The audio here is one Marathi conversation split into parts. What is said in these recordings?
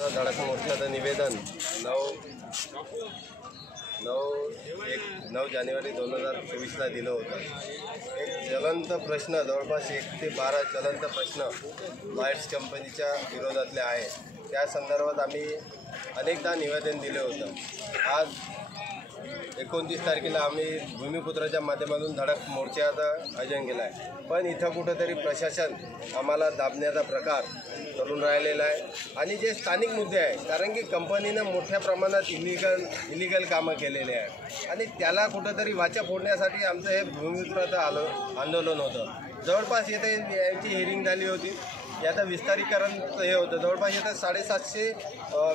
धडक मोर्चाचं निवेदन 9 जानेवारी 2024ला दिलं होतं। एक ज्वलंत प्रश्न, जवळपास 1 ते 12 ज्वलंत प्रश्न लाईट्स कंपनीच्या विरोधातले आहे। त्या संदर्भात आम्ही अनेकदा निवेदन दिले होतं। आज 29 तारखेला आम्ही भूमिपुत्राच्या माध्यमातून धडक मोर्चाचं आयोजन केलं आहे। पण इथं कुठंतरी प्रशासन आम्हाला दाबण्याचा प्रकार करून राहिलेला आहे आणि जे स्थानिक मुद्दे आहे, कारण की कंपनीनं मोठ्या प्रमाणात इलिगल कामं केलेले आहे आणि त्याला कुठंतरी वाचा फोडण्यासाठी आमचं हे भूमिपुत्राचं आंदोलन होतं। जवळपास येथे यांची हिअरिंग झाली होती। याचं विस्तारीकरण हे होतं। जवळपास इथं 750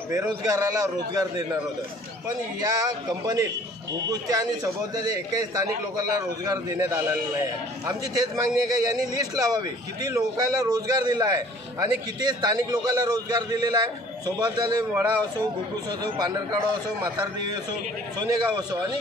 बेरोजगाराला रोजगार देणार होतं, पण या कंपनीत घुगुसच्या आणि सभोवताच्या एकही स्थानिक लोकांना रोजगार देण्यात आलेला नाही आहे। आमची तेच मागणी आहे की यांनी लिस्ट लावावी, किती लोकांना रोजगार दिला आहे आणि किती स्थानिक लोकांना रोजगार दिलेला आहे। सोबतचे वडा असो, घुगुस असो, पांढरकाडा असो, म्हातारदेवी असो, सोनेगाव असो आणि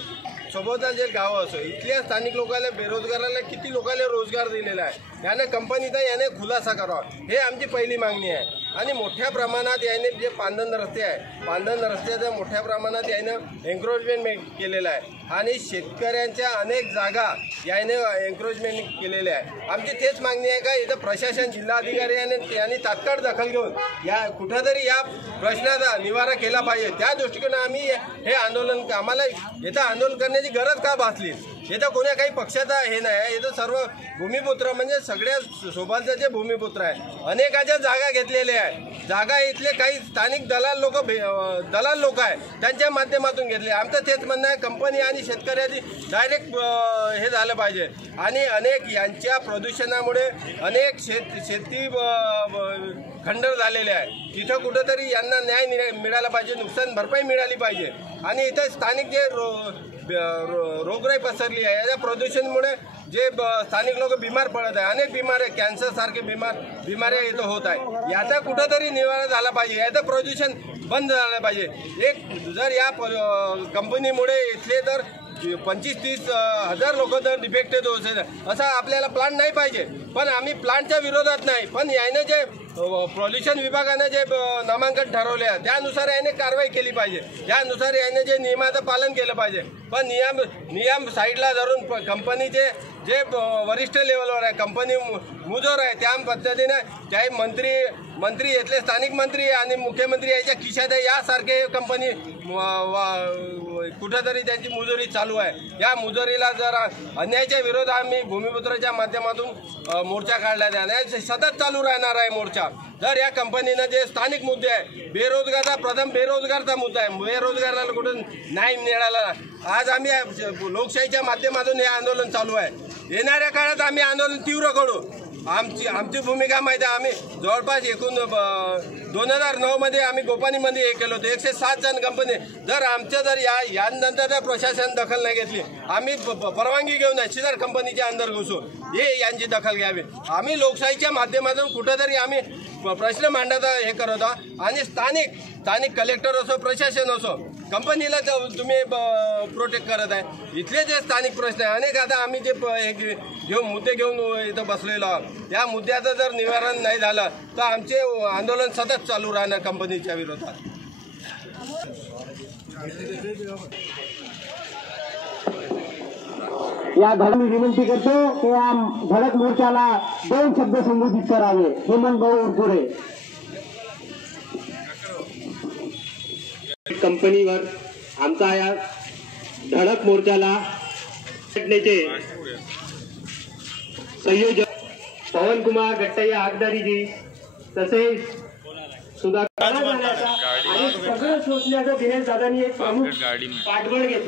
सोबतचे जे गावं असो, इथल्या स्थानिक लोकांना बेरोजगाराला किती लोकांना रोजगार दिलेला आहे, याने कंपनीचा याने खुलासा करावा, हे आमची पहिली मागणी आहे। आणि मोठ्या प्रमाणात याने जे पांधन रस्ते आहे, पांधन रस्त्याचं मोठ्या प्रमाणात यानं एन्क्रोचमेंट केलेलं आहे आणि शेतकऱ्यांच्या अनेक जागा याने एन्क्रोचमेंट केलेले आहे। आमची तेच मागणी आहे का इथं प्रशासन, जिल्हाधिकारी यांनी तात्काळ दखल घेऊन या कुठंतरी या प्रश्नाचा निवारा केला पाहिजे। त्या दृष्टिकोनाने आम्ही हे आंदोलन, आम्हाला इथं आंदोलन करण्याची गरज का भासली? इथं कोण्या काही पक्षाचा हे नाही, इथं सर्व भूमिपुत्र म्हणजे सगळ्या सोबतचे जे भूमिपुत्र आहे, अनेकाच्या जागा घेतलेल्या आहे। जागा इथले काही स्थानिक दलाल लोक आहे, त्यांच्या माध्यमातून घेतले। आमचं तेच म्हणणं आहे, कंपनी आणि शेतकऱ्याची डायरेक्ट हे झालं पाहिजे आणि अनेक यांच्या प्रदूषणामुळे अनेक शेती खंडर झालेले आहे। तिथं कुठंतरी यांना न्याय मिळाला पाहिजे, नुकसान भरपाई मिळाली पाहिजे आणि इथं स्थानिक जे रोगराई पसरली आहे, या प्रदूषणामुळे जे स्थानिक लोक बिमार पडत आहे, अनेक बिमाऱ्या, कॅन्सरसारखे बिमाऱ्या इथं होत आहे। याचा कुठंतरी निवारण झाला पाहिजे, याचं प्रदूषण बंद झालं पाहिजे। जर या कंपनीमुळे इथले तर 25-30 हजार लोक जर डिफेक्टेड होत असेल, असा आपल्याला प्लांट नाही पाहिजे। पण आम्ही प्लांटच्या विरोधात नाही, पण याने जे पॉल्युशन विभागाने जे नामांकन ठरवले आहे त्यानुसार याने कारवाई केली पाहिजे, त्यानुसार याने जे नियमाचं पालन केलं पाहिजे। पण नियम साईडला धरून कंपनीचे जे वरिष्ठ लेवलवर आहे, कंपनी मुजोर आहे, त्या पद्धतीने काही मंत्री इथले स्थानिक मंत्री आणि मुख्यमंत्री याच्या खिशात आहे, यासारखे कंपनी कुठेतरी त्यांची मुजोरी चालू आहे। या मुजोरीला जर अन्यायाच्या विरोधात आम्ही भूमिपुत्राच्या माध्यमातून मोर्चा काढला आहे, सतत चालू राहणार आहे मोर्चा। जर या कंपनीनं जे स्थानिक मुद्दे आहे, बेरोजगारचा मुद्दा आहे, बेरोजगाराला कुठून नाही मिळाला, आज आम्ही लोकशाहीच्या माध्यमातून हे आंदोलन चालू आहे। येणाऱ्या काळात आम्ही आंदोलन तीव्र करू। आमची भूमिका माहिती आहे, आम्ही जवळपास एकूण 2009 मध्ये आम्ही गोपानीमध्ये हे केलं होतं, 107 जण कंपनी। जर आमच्या यानंतर जर प्रशासन दखल नाही घेतली, आम्ही परवानगी घेऊन शिदार कंपनीच्या अंदर घुसू, हे यांची दखल घ्यावी। आम्ही लोकशाहीच्या माध्यमातून कुठंतरी आम्ही प्रश्न मांडायचा हे करत आहोत आणि स्थानिक कलेक्टर असो, प्रशासन असो, कंपनीला तुम्ही प्रोटेक्ट करत आहे। इथले जे स्थानिक प्रश्न आहे अनेक, आता आम्ही जे मुद्दे घेऊन इथं बसलेलो आहोत, त्या मुद्द्याचं जर निवारण नाही झालं तर आमचे आंदोलन सतत चालू राहणार कंपनीच्या विरोधात। या मी विनंती करतो की या धडक मोर्चाला 2 शब्द संबोधित करावे। हेमंत भाऊ उरपुरे। कंपनीवर आमचा या धडक मोर्चाला घटनेचे संयोजक पवनकुमार गट्टय्या आगदारीजी तसेच सुधाकर आणि सगळं शोधण्याचं दिनेश दादांनी एक प्रमुख पाठबळ घेतलं।